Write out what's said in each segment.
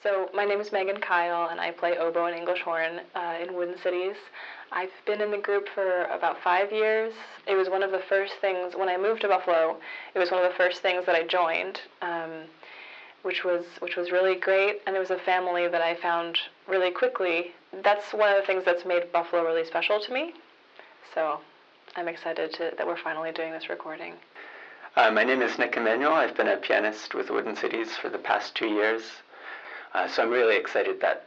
So my name is Megan Kyle, and I play oboe and English horn in Wooden Cities. I've been in the group for about 5 years. It was one of the first things, when I moved to Buffalo, it was one of the first things that I joined, which was really great, and it was a family that I found really quickly. That's one of the things that's made Buffalo really special to me, so I'm excited that we're finally doing this recording. My name is Nick Emanuel. I've been a pianist with Wooden Cities for the past 2 years. So I'm really excited that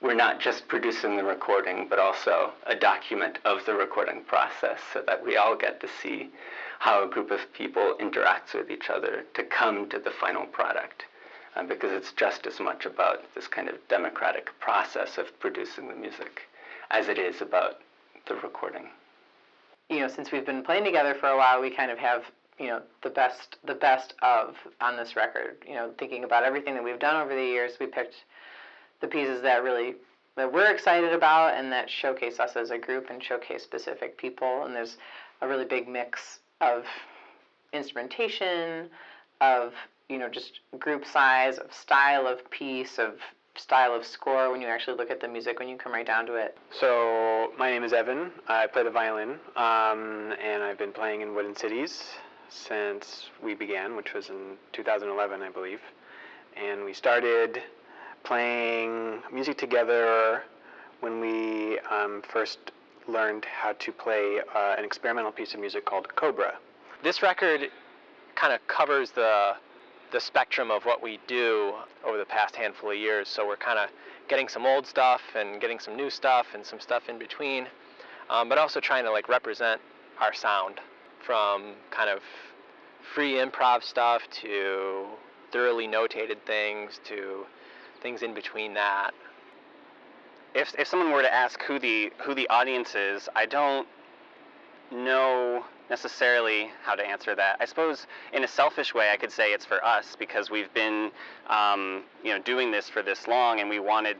we're not just producing the recording, but also a document of the recording process so that we all get to see how a group of people interacts with each other to come to the final product. Because it's just as much about this kind of democratic process of producing the music as it is about the recording. Since we've been playing together for a while, we kind of have the best of on this record. Thinking about everything that we've done over the years, we picked the pieces that we're excited about and that showcase us as a group and showcase specific people. And there's a really big mix of instrumentation, of just group size, of style of piece, of style of score when you actually look at the music, when you come right down to it. So my name is Evan. I play the violin, and I've been playing in Wooden Cities since we began, which was in 2011, I believe. And we started playing music together when we first learned how to play an experimental piece of music called Cobra. This record kind of covers the spectrum of what we do over the past handful of years. So we're kind of getting some old stuff and getting some new stuff and some stuff in between, but also trying to represent our sound, from kind of free improv stuff to thoroughly notated things to things in between that. If someone were to ask who the audience is, I don't know necessarily how to answer that. I suppose in a selfish way I could say it's for us, because we've been doing this for this long, and we wanted,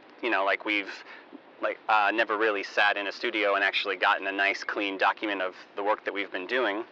we've never really sat in a studio and actually gotten a nice clean document of the work that we've been doing.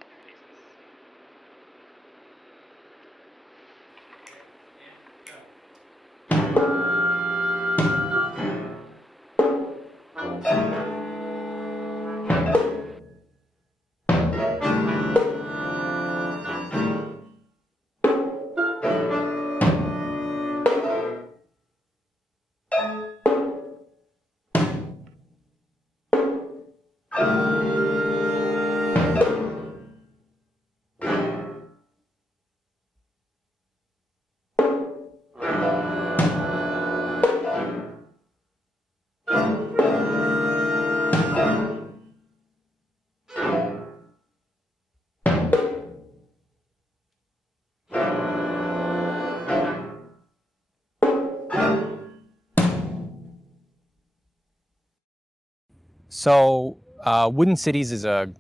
So Wooden Cities is a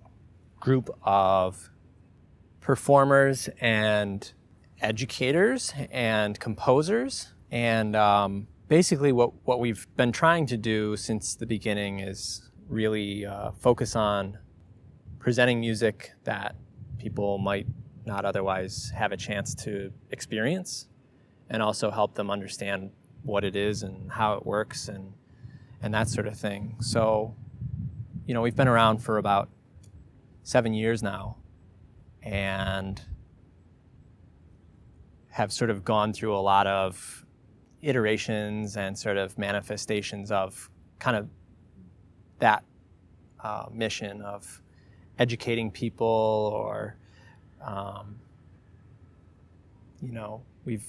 group of performers and educators and composers, and basically what we've been trying to do since the beginning is really focus on presenting music that people might not otherwise have a chance to experience, and also help them understand what it is and how it works and that sort of thing. So we've been around for about 7 years now, and have sort of gone through a lot of iterations and sort of manifestations of kind of that mission of educating people, or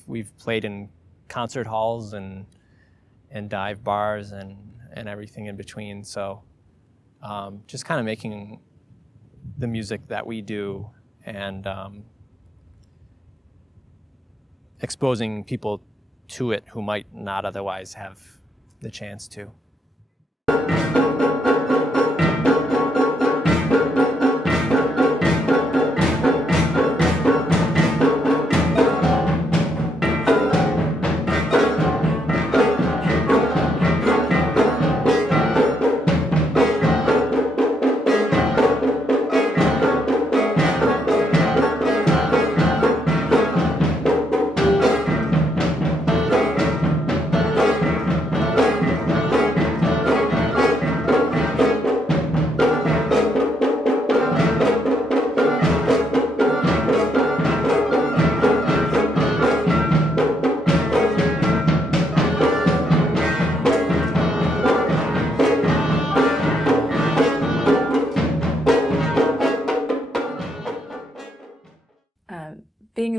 we've played in concert halls and dive bars and everything in between. So just kind of making the music that we do and exposing people to it who might not otherwise have the chance to.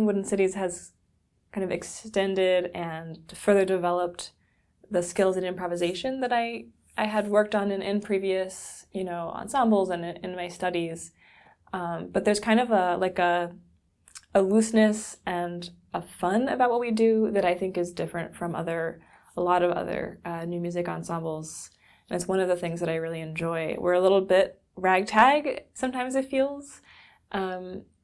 in Wooden Cities has kind of extended and further developed the skills in improvisation that I had worked on in previous, ensembles and in my studies. But there's kind of a looseness and a fun about what we do that I think is different from a lot of other new music ensembles. And it's one of the things that I really enjoy. We're a little bit ragtag, sometimes it feels.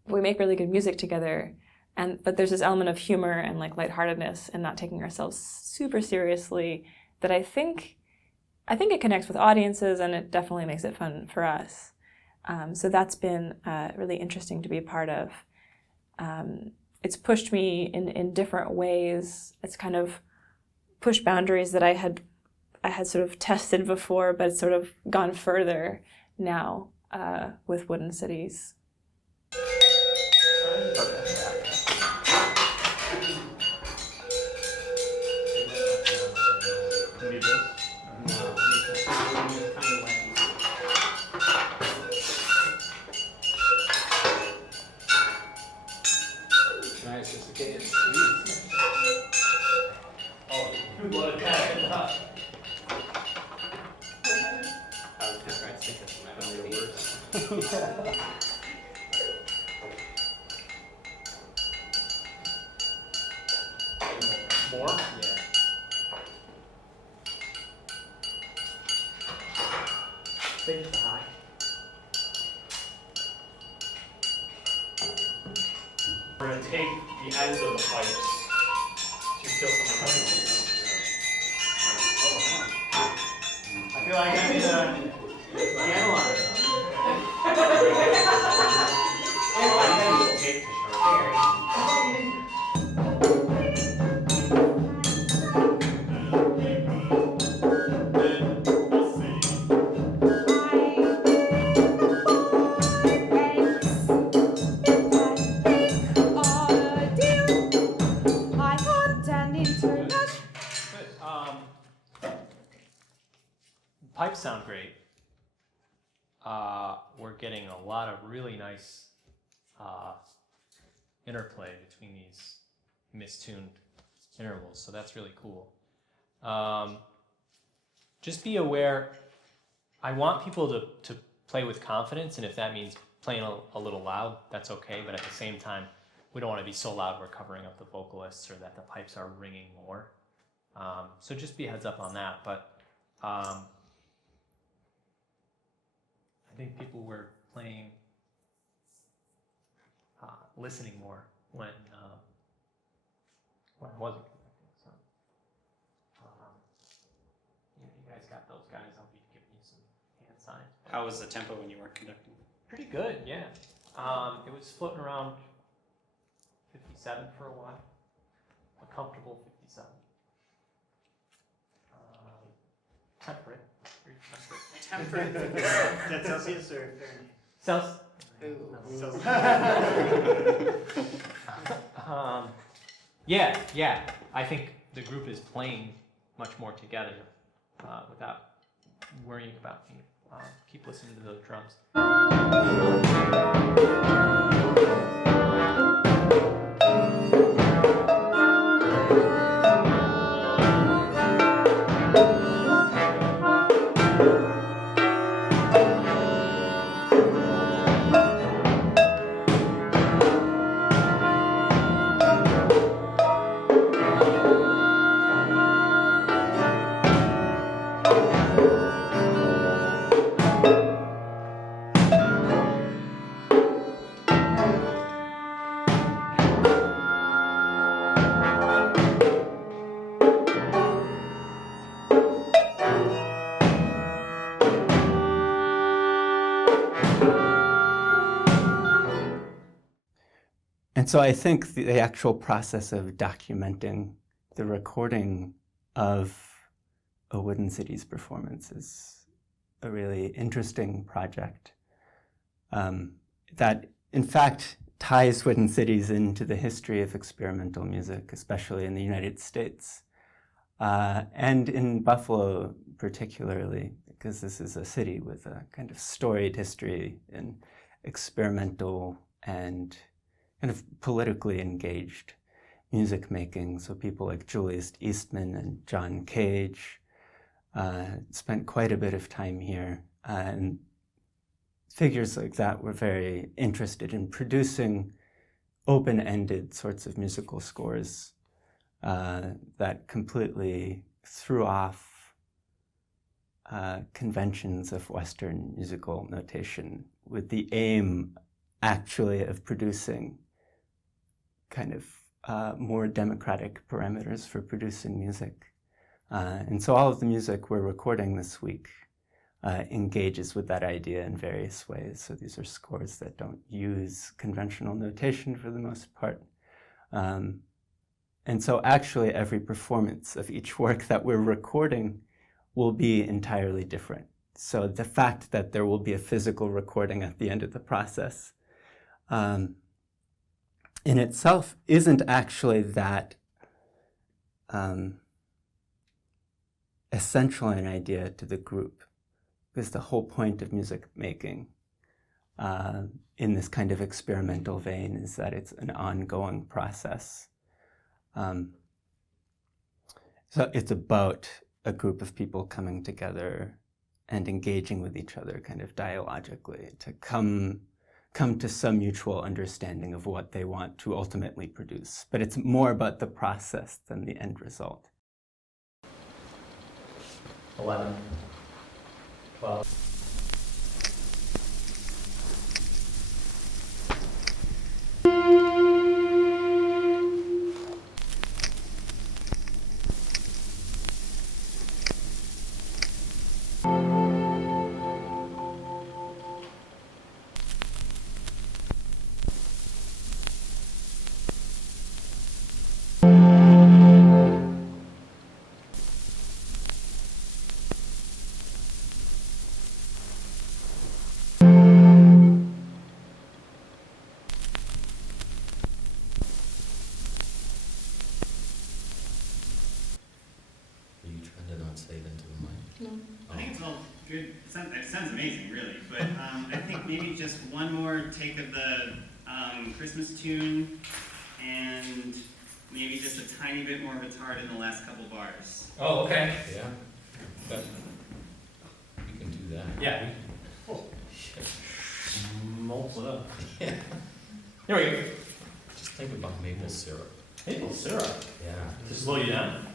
We make really good music together, but there's this element of humor and like lightheartedness and not taking ourselves super seriously that I think it connects with audiences, and it definitely makes it fun for us. So that's been really interesting to be a part of. It's pushed me in different ways. It's kind of pushed boundaries that I had sort of tested before, but it's sort of gone further now with Wooden Cities. More? Yeah. Finish the high. We're going to take the ends of the pipes to fill some of the I feel like I'm in a piano line. Pipes sound great. We're getting a lot of really nice interplay between these mistuned intervals, so that's really cool. Just be aware, I want people to play with confidence, and if that means playing a little loud, that's okay, but at the same time, we don't want to be so loud we're covering up the vocalists or that the pipes are ringing more. So just be a heads up on that, but I think people were playing, listening more when I wasn't conducting. So, you guys got those guys. I'll be giving you some hand signs. How was the tempo when you weren't conducting? Pretty good, yeah. It was floating around 57 for a while, a comfortable 57. Temperate. Temperate. That's Celsius or Celsius. Yeah. I think the group is playing much more together without worrying about me. Keep listening to those drums. And so I think the actual process of documenting the recording of a Wooden Cities performance is a really interesting project that, in fact, ties Wooden Cities into the history of experimental music, especially in the United States, and in Buffalo particularly, because this is a city with a kind of storied history in experimental and kind of politically engaged music making. So people like Julius Eastman and John Cage spent quite a bit of time here. And figures like that were very interested in producing open-ended sorts of musical scores that completely threw off conventions of Western musical notation with the aim actually of producing kind of more democratic parameters for producing music. And so all of the music we're recording this week engages with that idea in various ways. So these are scores that don't use conventional notation for the most part. And so actually every performance of each work that we're recording will be entirely different. So the fact that there will be a physical recording at the end of the process in itself isn't actually that essential an idea to the group, because the whole point of music making in this kind of experimental vein is that it's an ongoing process. So it's about a group of people coming together and engaging with each other kind of dialogically to come to some mutual understanding of what they want to ultimately produce. But it's more about the process than the end result. 11, 12. It sounds amazing, really. But I think maybe just one more take of the Christmas tune, and maybe just a tiny bit more retard in the last couple bars. Oh, okay. Yeah. But you can do that. Yeah. Oh, shit. Mulch it up. Yeah. Here we go. Just think about maple syrup. Maple syrup. Yeah. To slow you down?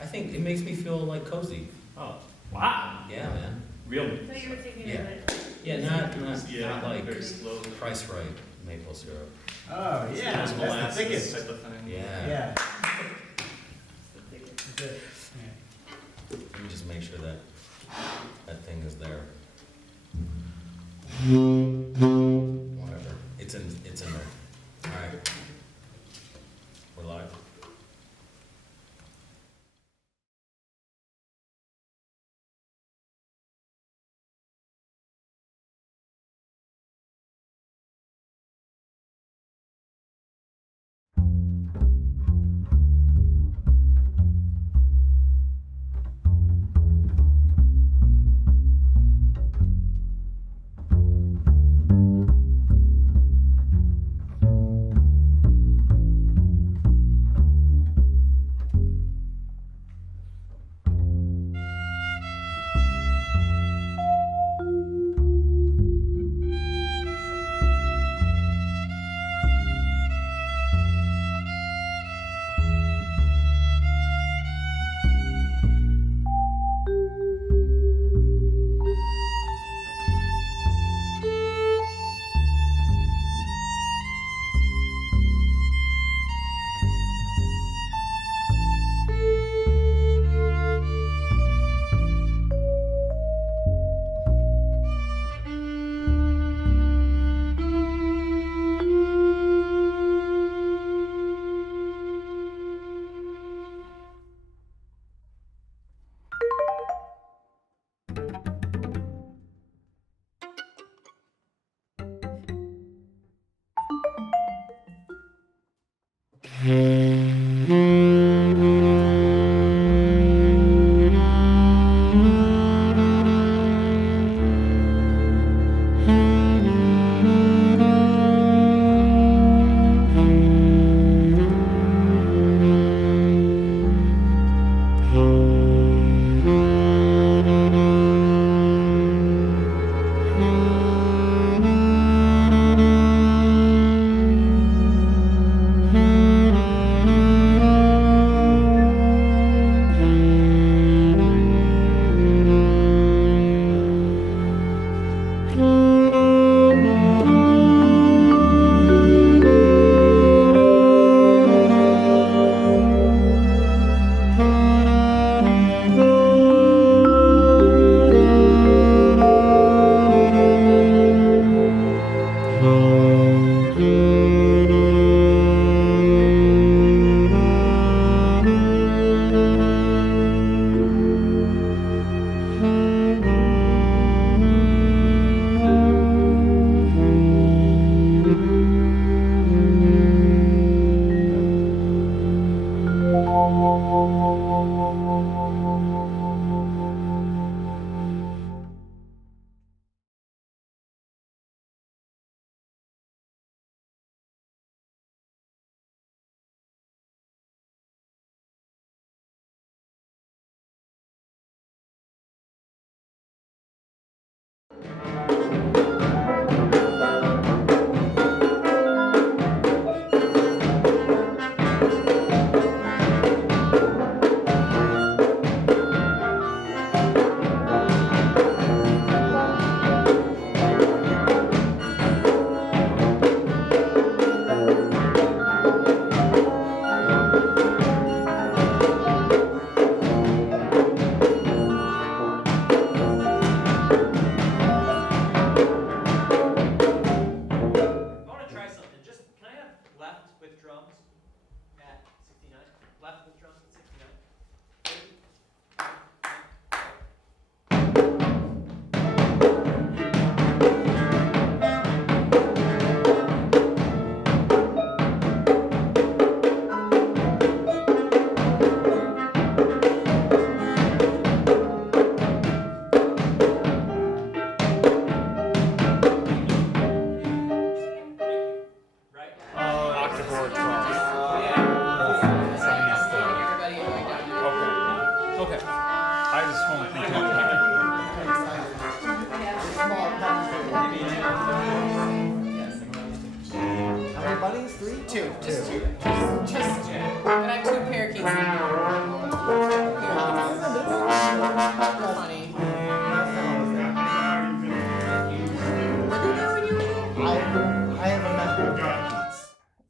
I think it makes me feel like cozy. Oh, wow. Yeah, man. Real. I thought you were taking Yeah. it. Yeah, not like very slow. price right maple syrup. Oh, yeah, that's the thickest. Type of thing. Yeah. Yeah. Let me just make sure that that thing is there. Whatever. It's in there. All right. We're live.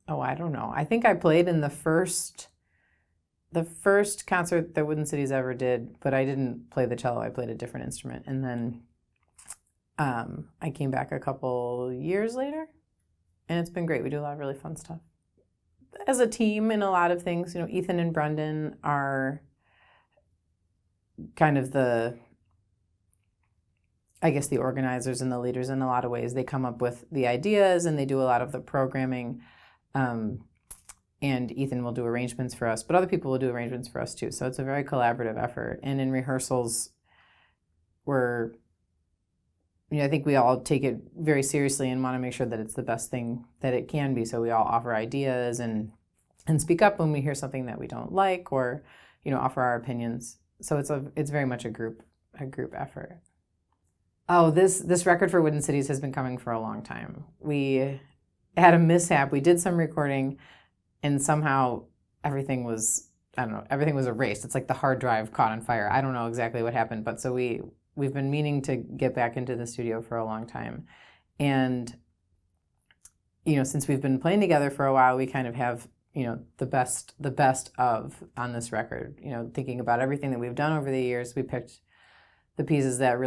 Oh, I don't know. I think I played in the first concert that Wooden Cities ever did, but I didn't play the cello. I played a different instrument. And then I came back a couple years later, and it's been great. We do a lot of really fun stuff. As a team in a lot of things, you know, Ethan and Brendan are kind of the organizers and the leaders in a lot of ways. They come up with the ideas and they do a lot of the programming. And Ethan will do arrangements for us, but other people will do arrangements for us too. So it's a very collaborative effort. And in rehearsals, I think we all take it very seriously and want to make sure that it's the best thing that it can be. So we all offer ideas and speak up when we hear something that we don't like, or, you know, offer our opinions. So it's very much a group effort. Oh, this record for Wooden Cities has been coming for a long time. We had a mishap. We did some recording, and somehow everything was erased. It's like the hard drive caught on fire. I don't know exactly what happened, but so we've been meaning to get back into the studio for a long time. And, you know, since we've been playing together for a while, we kind of have, you know, the best of on this record. You know, thinking about everything that we've done over the years, we picked the pieces that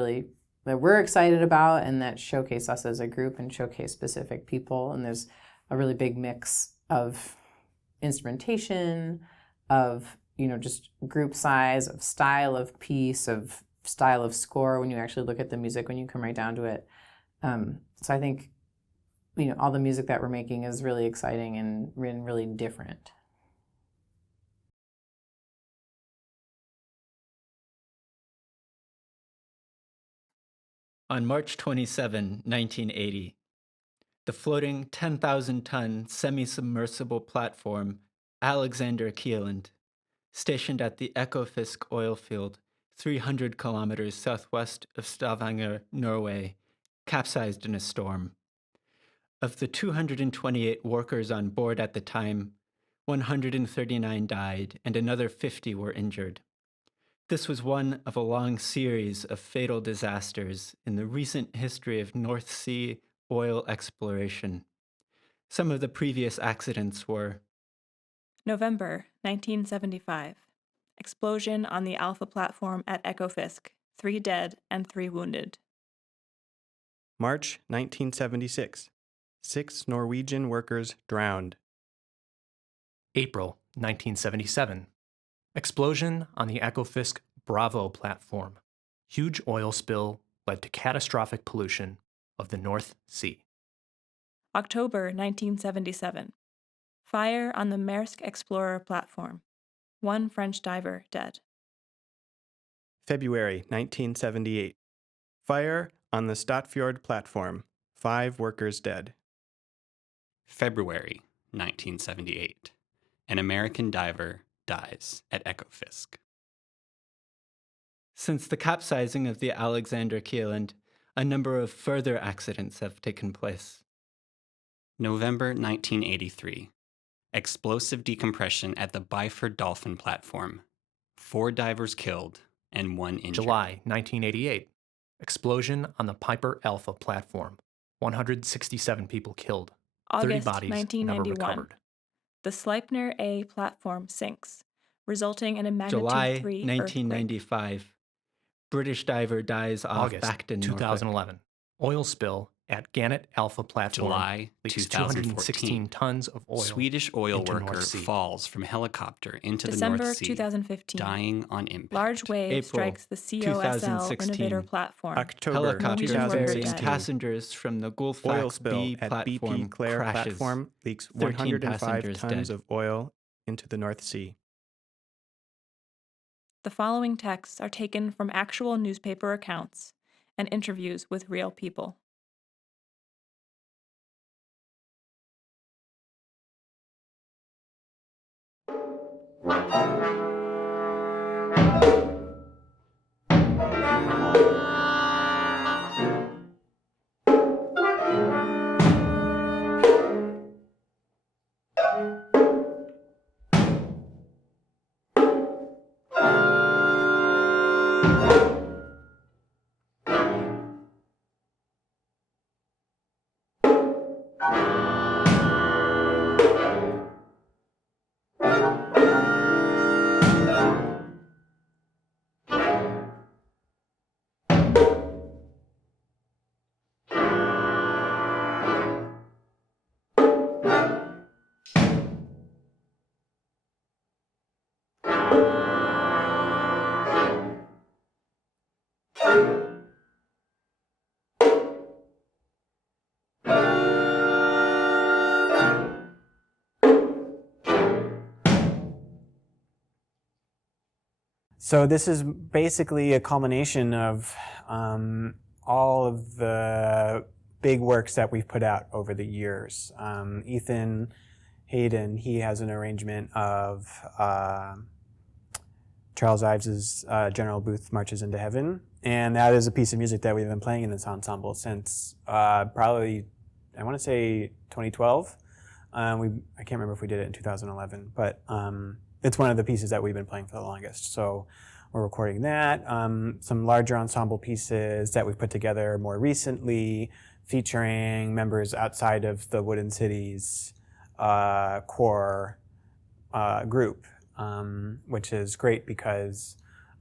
we're excited about and that showcase us as a group and showcase specific people. And there's a really big mix of instrumentation, of, you know, just group size, of style of piece, of style of score when you actually look at the music, when you come right down to it. So I think, you know, all the music that we're making is really exciting and really different. On March 27, 1980, the floating 10,000-ton semi-submersible platform Alexander Kielland, stationed at the Ekofisk oil field 300 kilometers southwest of Stavanger, Norway, capsized in a storm. Of the 228 workers on board at the time, 139 died and another 50 were injured. This was one of a long series of fatal disasters in the recent history of North Sea oil exploration. Some of the previous accidents were November 1975. Explosion on the Alpha platform at Ekofisk. 3 dead and 3 wounded. March 1976. 6 Norwegian workers drowned. April 1977. Explosion on the Ekofisk Bravo platform. Huge oil spill led to catastrophic pollution of the North Sea. October 1977. Fire on the Maersk Explorer platform. 1 French diver dead. February 1978. Fire on the Statfjord platform. 5 workers dead. February 1978. An American diver dies at Ekofisk. Since the capsizing of the Alexander Kielland, A number of further accidents have taken place. November 1983. Explosive decompression at the Byford Dolphin platform. 4 divers killed and 1 injured. July 1988. Explosion on the Piper Alpha platform. 167 people killed. 30 August bodies never 1991. recovered. The Sleipner A platform sinks, resulting in a magnitude July 3 earthquake. 1995. British diver dies off August Bacton, Norfolk. 2011. Oil spill at Gannett Alpha platform. July leaks 2014. 216 tons of oil. Swedish oil into worker North Sea. falls from helicopter into December the North Sea, 2015. dying on impact. Large wave April strikes the COSL 2016. Innovator platform. October Helicopter 2016. ferrying passengers from the Oil Gulfax spill B at platform BP Clare crashes. platform leaks 13 105 passengers tons dead. of oil into the North Sea. The following texts are taken from actual newspaper accounts and interviews with real people. So this is basically a culmination of all of the big works that we've put out over the years. Ethan Hayden, he has an arrangement of Charles Ives's General Booth Marches into Heaven, and that is a piece of music that we've been playing in this ensemble since probably, I want to say 2012. I can't remember if we did it in 2011, but it's one of the pieces that we've been playing for the longest. So we're recording that. Some larger ensemble pieces that we've put together more recently, featuring members outside of the Wooden Cities core group, which is great because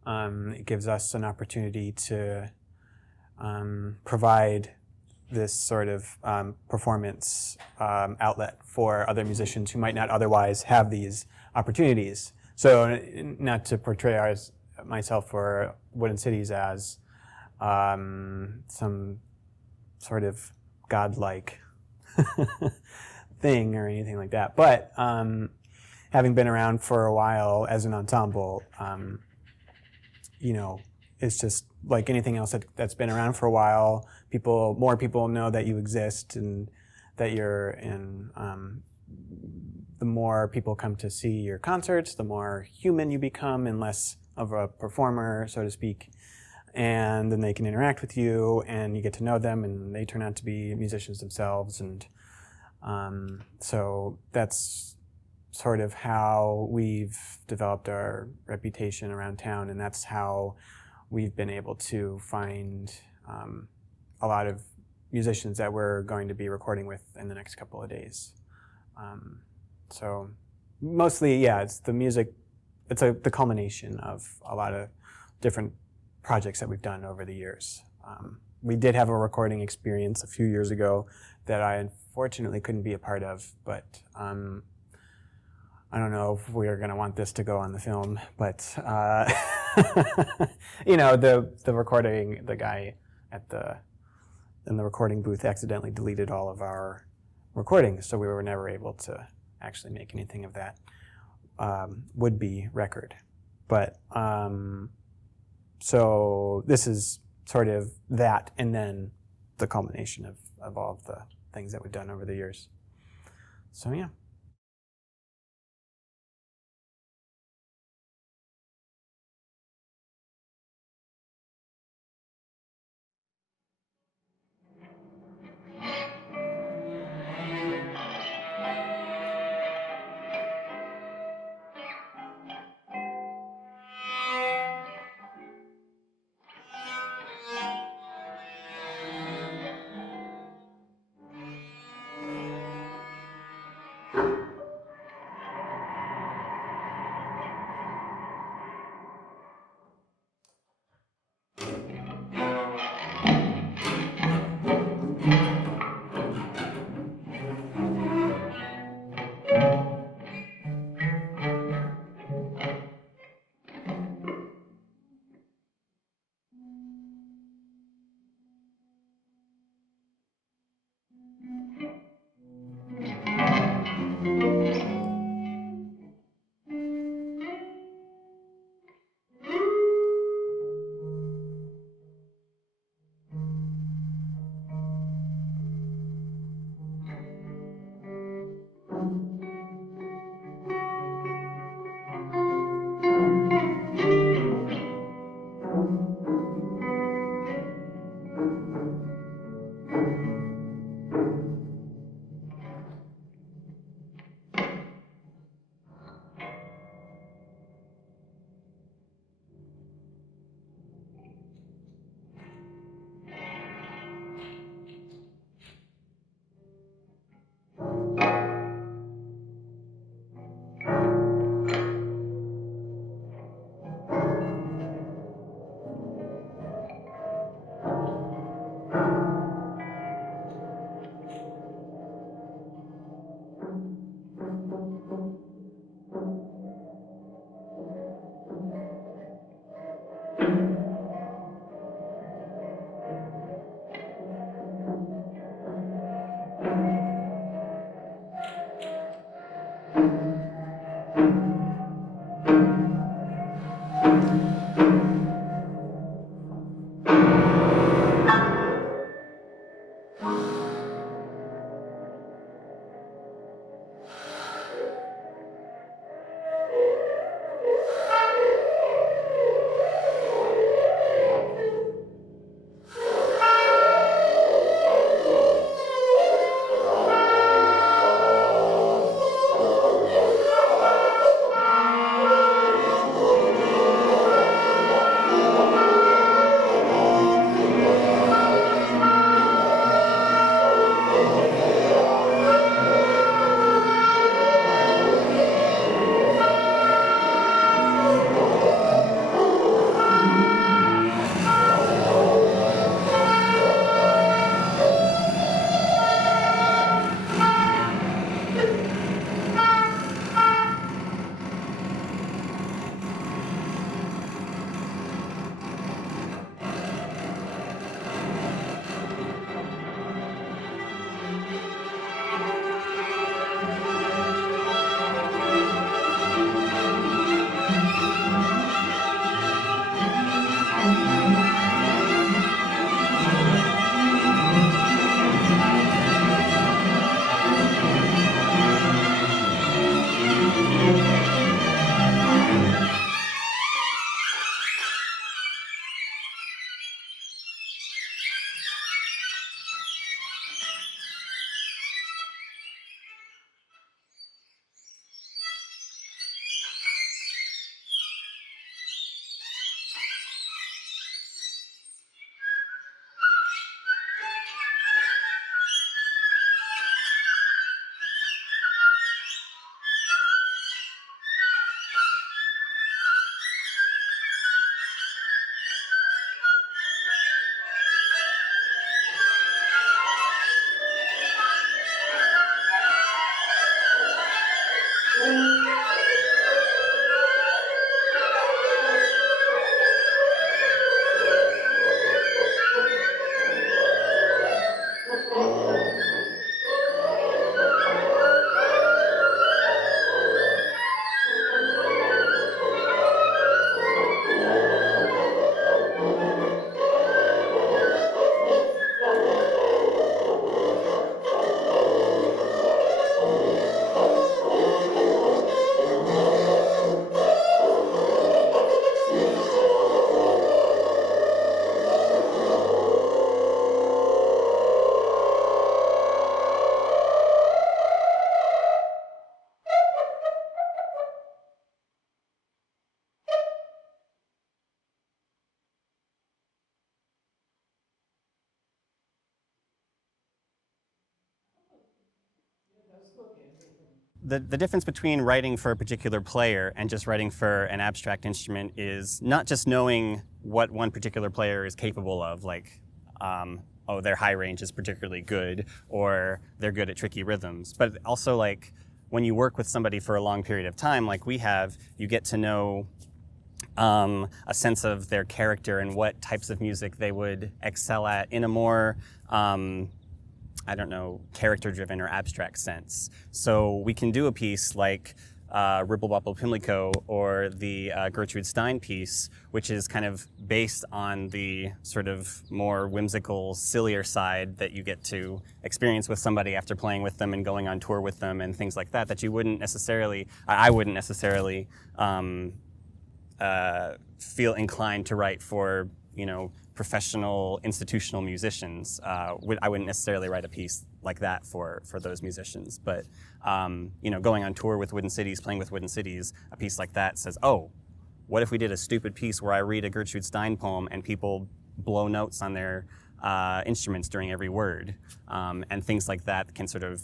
it gives us an opportunity to provide this sort of performance outlet for other musicians who might not otherwise have these opportunities. So not to portray myself or Wooden Cities as some sort of godlike thing or anything like that, but having been around for a while as an ensemble, you know, it's just like anything else that's been around for a while. More people know that you exist and that you're in. The more people come to see your concerts, the more human you become and less of a performer, so to speak. And then they can interact with you and you get to know them and they turn out to be musicians themselves. And so that's sort of how we've developed our reputation around town, and that's how we've been able to find a lot of musicians that we're going to be recording with in the next couple of days. So mostly, yeah, it's the music, it's the culmination of a lot of different projects that we've done over the years. We did have a recording experience a few years ago that I unfortunately couldn't be a part of, but I don't know if we're going to want this to go on the film, but you know, the recording, the guy in the recording booth accidentally deleted all of our recordings, so we were never able to actually make anything of that would-be record. But so this is sort of that, and then the culmination of all of the things that we've done over the years. So yeah. the difference between writing for a particular player and just writing for an abstract instrument is not just knowing what one particular player is capable of, like, oh, their high range is particularly good, or they're good at tricky rhythms, but also, like, when you work with somebody for a long period of time, like we have, you get to know a sense of their character and what types of music they would excel at in a more, I don't know, character-driven or abstract sense. So we can do a piece like Ribble Bobble Pimlico or the Gertrude Stein piece, which is kind of based on the sort of more whimsical, sillier side that you get to experience with somebody after playing with them and going on tour with them and things like that, that you wouldn't necessarily, I wouldn't necessarily feel inclined to write for, you know, professional institutional musicians. I wouldn't necessarily write a piece like that for those musicians, but you know, going on tour with Wooden Cities, playing with Wooden Cities, a piece like that says, oh, what if we did a stupid piece where I read a Gertrude Stein poem and people blow notes on their instruments during every word, and things like that can sort of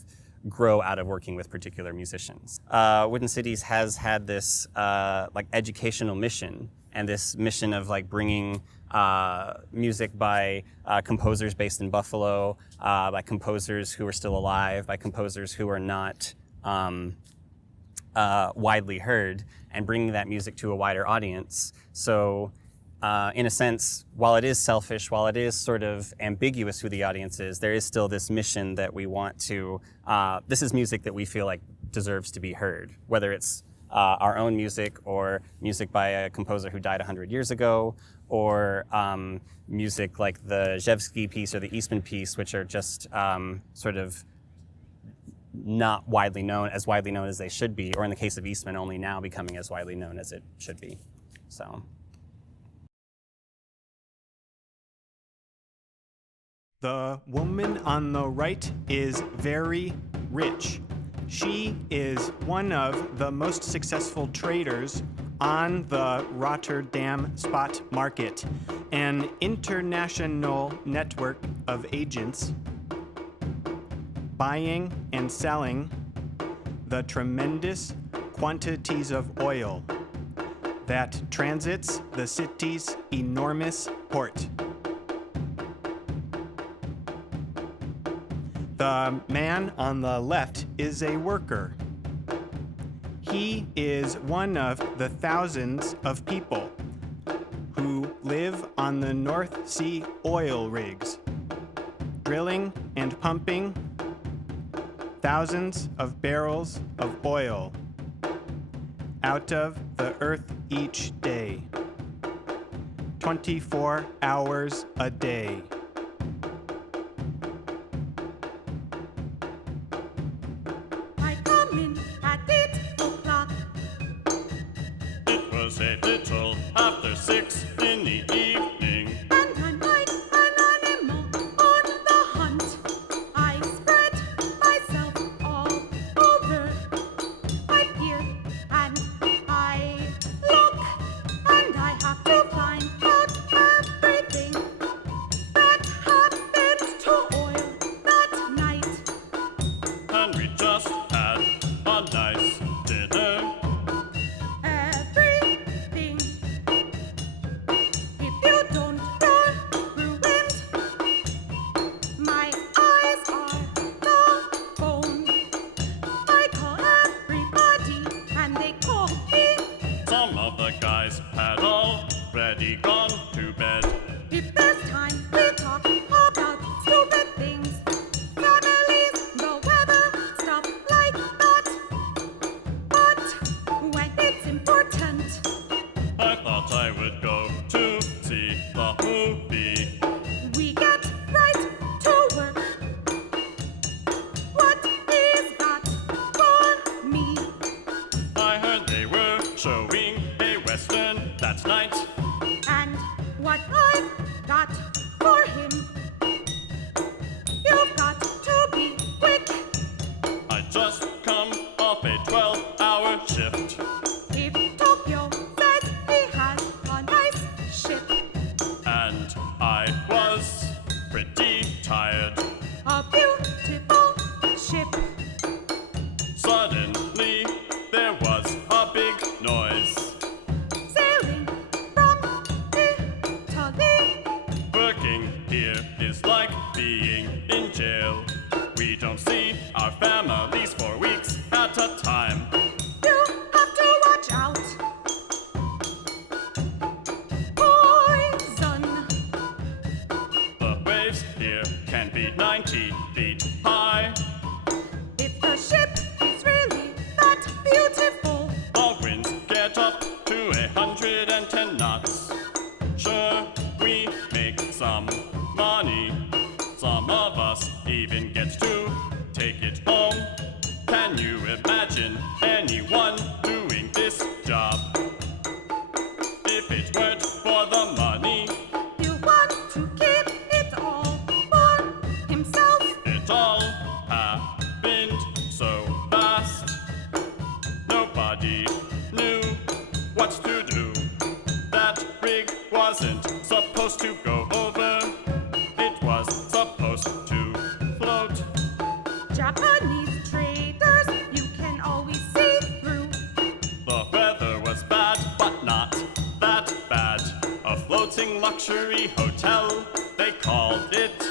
grow out of working with particular musicians. Wooden Cities has had this like educational mission, and this mission of like bringing music by composers based in Buffalo, by composers who are still alive, by composers who are not widely heard, and bringing that music to a wider audience. So in a sense, while it is selfish, while it is sort of ambiguous who the audience is, there is still this mission that we want to, this is music that we feel like deserves to be heard, whether it's our own music or music by a composer who died 100 years ago, or music like the Zhevsky piece or the Eastman piece, which are just sort of not widely known as they should be, or in the case of Eastman, only now becoming as widely known as it should be. So. The woman on the right is very rich. She is one of the most successful traders on the Rotterdam spot market, an international network of agents buying and selling the tremendous quantities of oil that transits the city's enormous port. The man on the left is a worker. He is one of the thousands of people who live on the North Sea oil rigs, drilling and pumping thousands of barrels of oil out of the earth each day, 24 hours a day. A little after 6 in the evening, and I'm like an animal on the hunt. I spread myself all over. I peer and I look, and I have to find out everything that happened to oil that night. and we just had a nice dinner. Had already gone to bed. If there's time, we talk about stupid things, families, the weather, stuff like that. But when it's important, I thought I would go to see the movie. we get right to work. What is that for me? I heard they were showing a Western that night. And what I've got for him, you've got to be quick. I just come off a 12-hour shift. If Tokyo says he has a nice ship, And I was pretty tired. a beautiful ship. Suddenly here can be 90 feet high. If the ship is really that beautiful, The winds get up to 110 knots. Sure, we make some money. Some of us even get to take it home. Can you imagine anyone doing this job? If it weren't for the money, you want to keep it all for himself. it all happened so fast. Nobody knew what to do. That rig wasn't supposed to go over. It was supposed to float. Japanese traders, you can always see through. The weather was bad, but not that bad. A floating luxury hotel, they called it.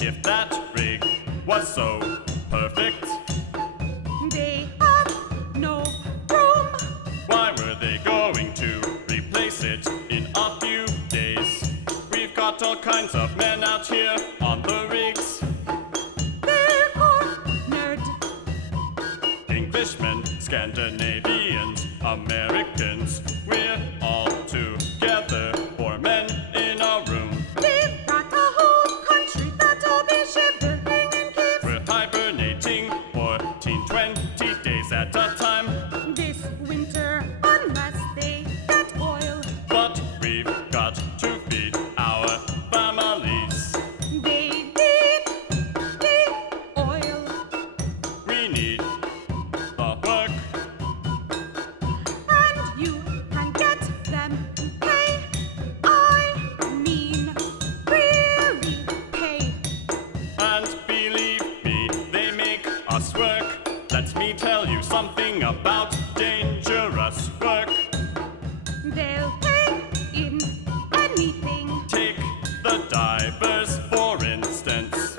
If that rig was so perfect, They have no room. why were they going to replace it in a few days? We've got all kinds of men out here on the rigs. They're cornered. Englishmen, Scandinavians, Americans, we're all together, 4 men in a room. They've got a whole country that'll be shivering in caves. We're hibernating 14, 20 days at a time. This winter, unless they get oil, But we've got to feed our families. they need the oil. We need the work. And you can get them to pay. I mean, really pay. And believe me, they make us work. Let me tell you something about dangerous work. They'll pay in anything. Take the divers, for instance.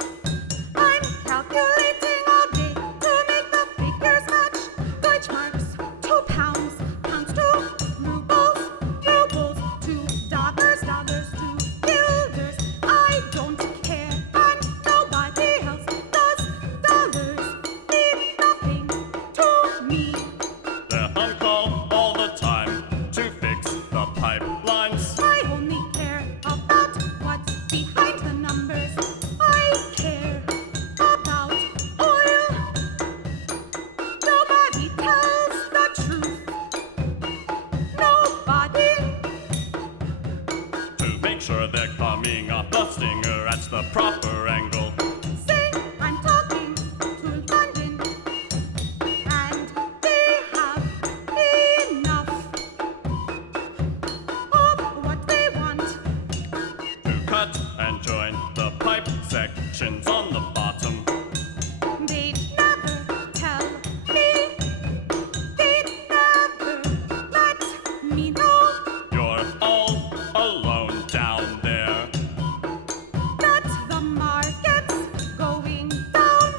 I'm calculating all day to make the figures match. Deutschmarks to pounds, pounds to rubles, rubles to dollars, dollars to guilders. I don't care, and nobody else does. Dollars mean nothing to me. They're on call all the time to fix the pipelines. I only care about what's behind the numbers. I care about oil. Nobody tells the truth. Nobody. To make sure they're coming off the stinger at the proper angle. Say I'm talking to London, and they have enough of what they want. To cut and join the pipe sections on the bottom. They'd never tell me. They'd never let me know You're all alone down there. that the market's going down.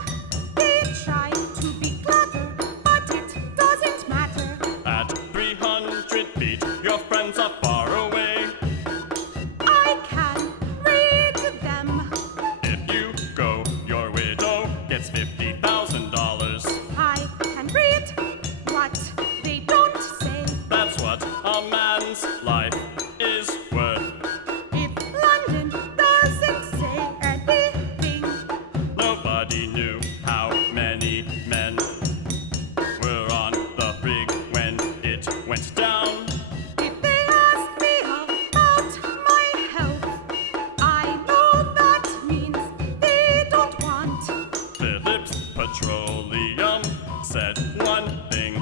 They try to be clever, but it doesn't matter. At 300 feet, your friends are far away. I can read them. If you go, your widow gets $50,000. I can read what they don't say. That's what a man's life is worth. If London doesn't say anything, Nobody knew how many men were on the rig when it went down. if they ask me about my health, I know that means they don't want Phillips Petroleum said one thing.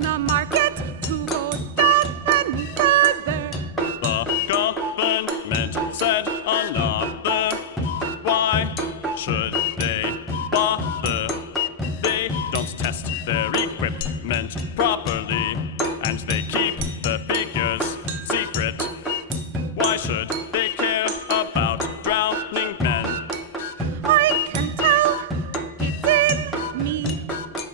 the market to go down any further. The government said another. Why should they bother? They don't test their equipment properly, and they keep the figures secret. Why should they care about drowning men? I can tell it's in me.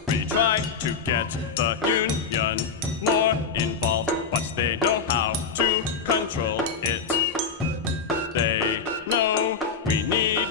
We try to get the union more involved, but they know how to control it. They know we need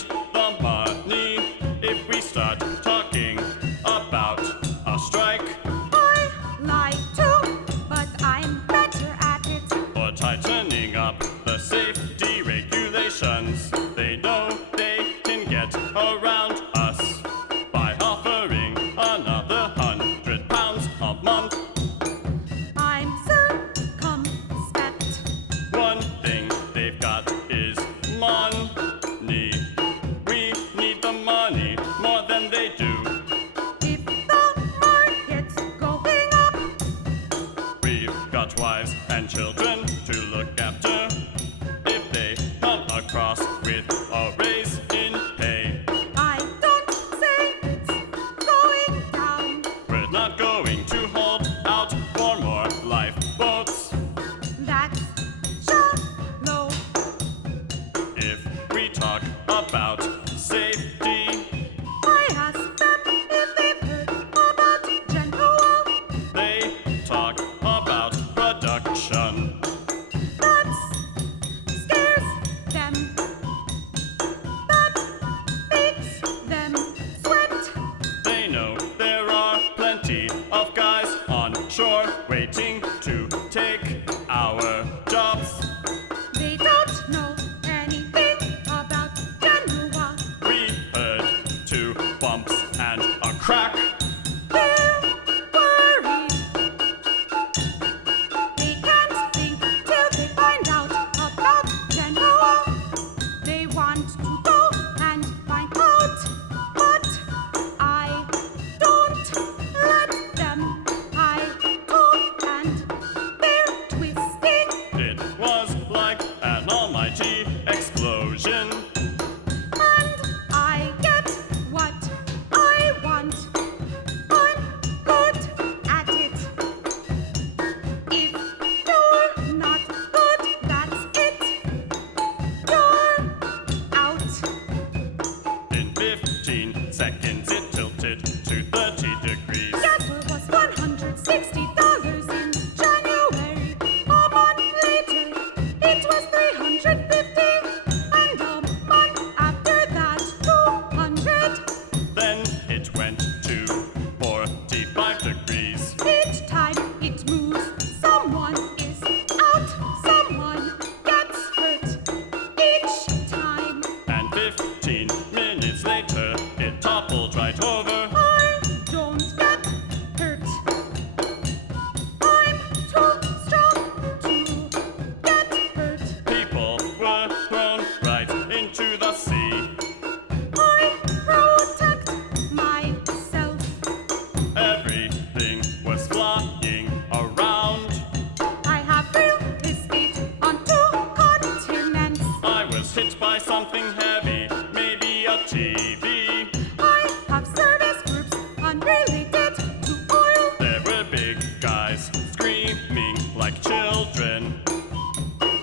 TV. I have service groups unrelated to oil. There were big guys screaming like children.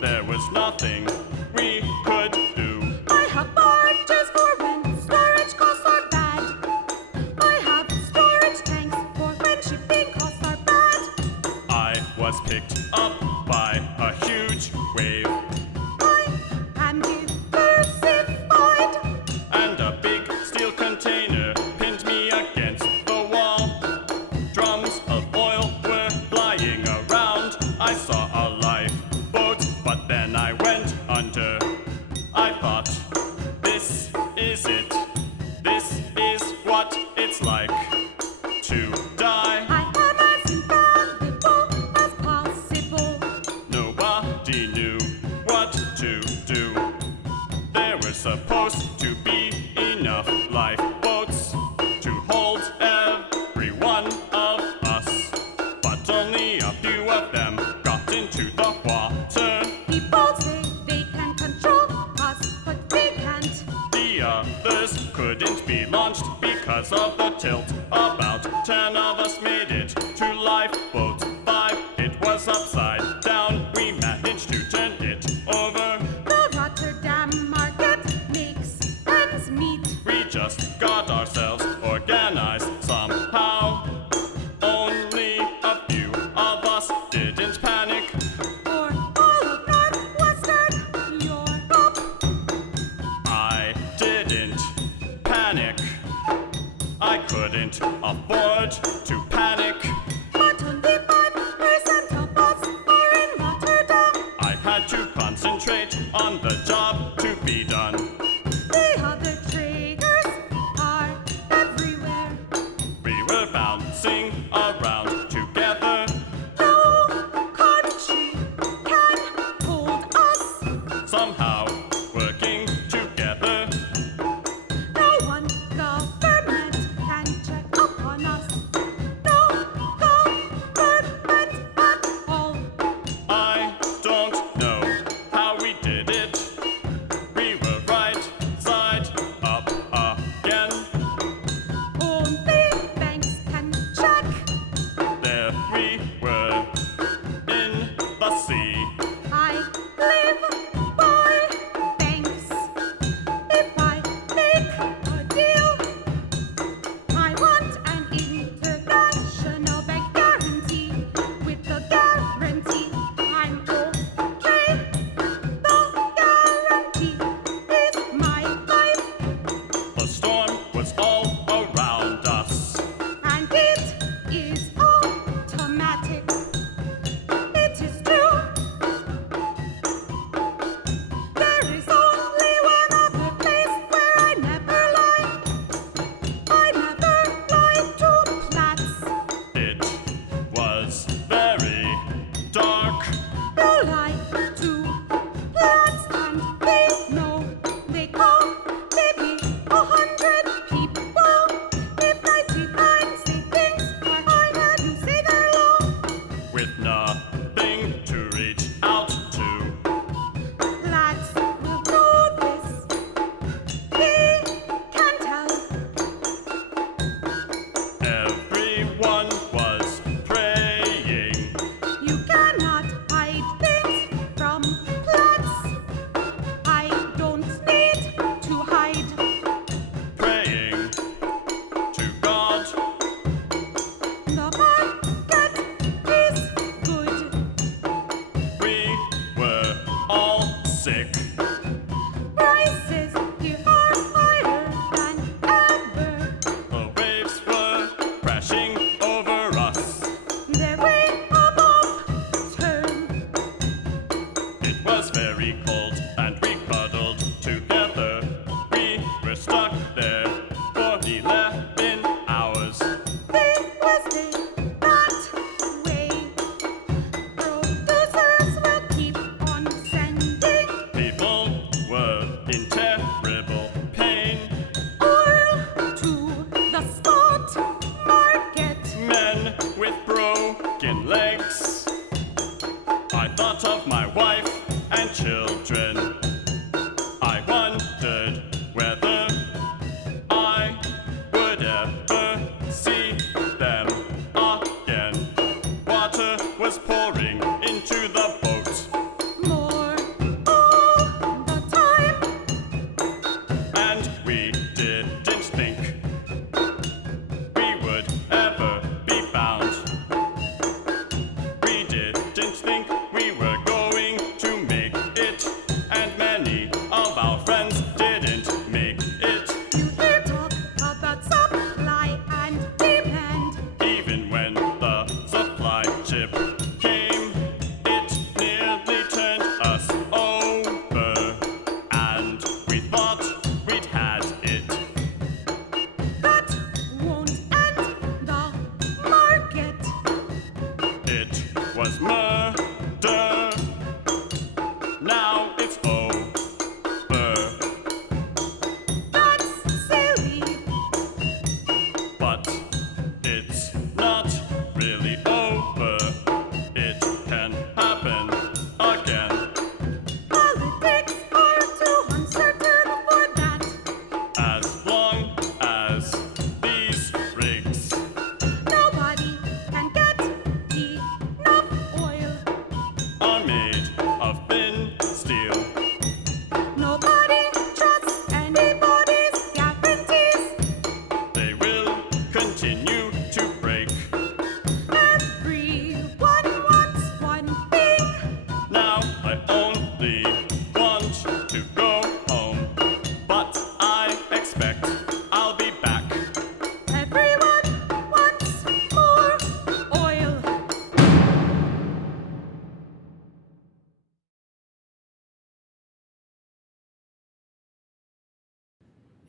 There was nothing we could do. I have barges for when storage costs are bad. I have storage tanks for when shipping costs are bad. I was picked up by a huge wave, I am diversified. and a big steel container pinned me against the wall. Drums of oil were flying around. I saw a lifeboat, but then I went under. I thought, this is it. This is what it's like to die. I am as infallible as possible. Nobody knew what to do. There were supposed to be enough lifeboats to hold every one of us, but only a few of them got into the water. People say they can control us, but they can't. The others couldn't be launched because of the tilt. About 10 of us made it to lifeboat 5. It was upside down. We managed to turn it over. The Rotterdam market makes ends meet. We just got ourselves organized somehow. Only a few of us didn't panic. For all of Northwestern Europe. I didn't panic. I couldn't afford to panic. But only 5% of us are in Rotterdam. I had to concentrate on the job to be done. The other traders are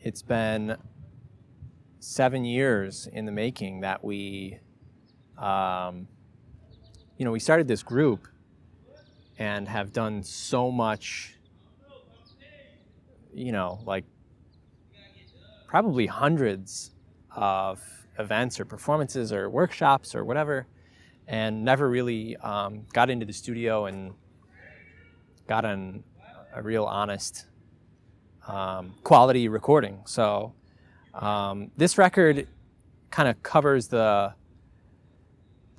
it's been 7 years in the making that we started this group and have done so much, like probably hundreds of events or performances or workshops or whatever, and never really got into the studio and got on a real honest quality recording. So this record kind of covers the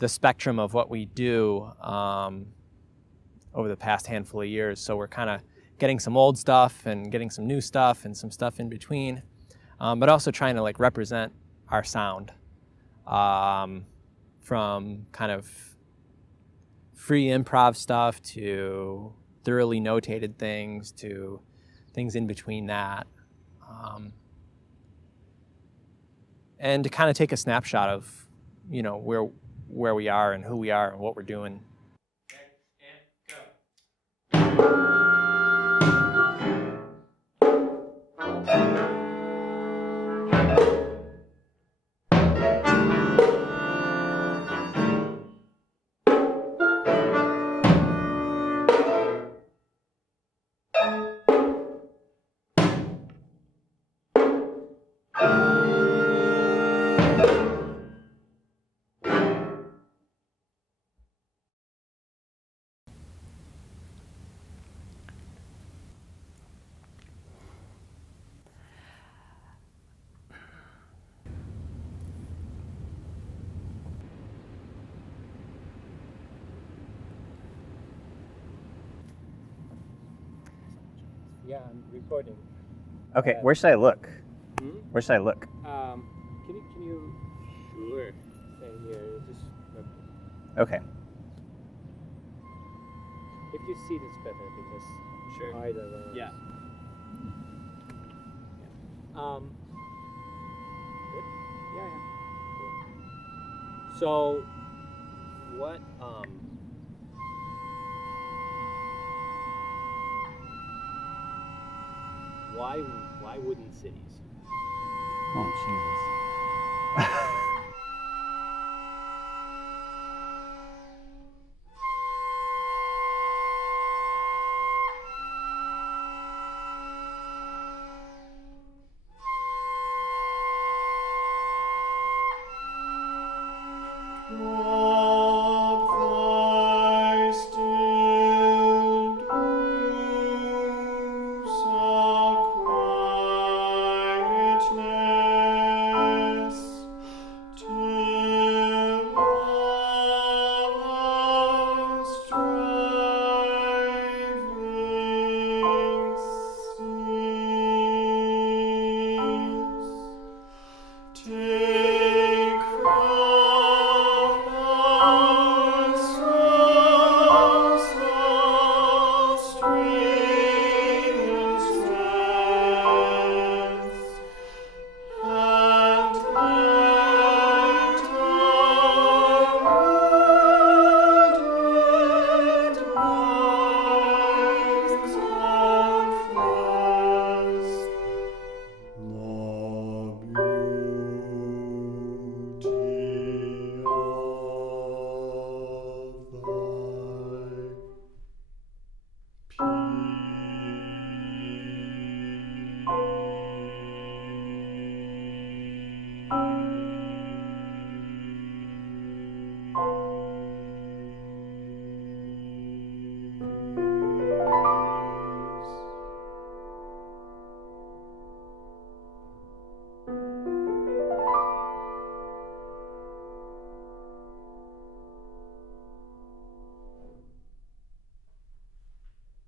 spectrum of what we do over the past handful of years. So we're kind of getting some old stuff and getting some new stuff and some stuff in between, but also trying to like represent our sound from kind of free improv stuff to thoroughly notated things to things in between that. And to kind of take a snapshot of, where we are and who we are and what we're doing. Yeah, I'm recording. Okay, where should I look? Where should I look? Can you? Sure. Stay here. Just. Okay. If you see this better, because either way. Yeah. Good. Yeah. Cool. So, what Why wooden cities? Oh, Jesus.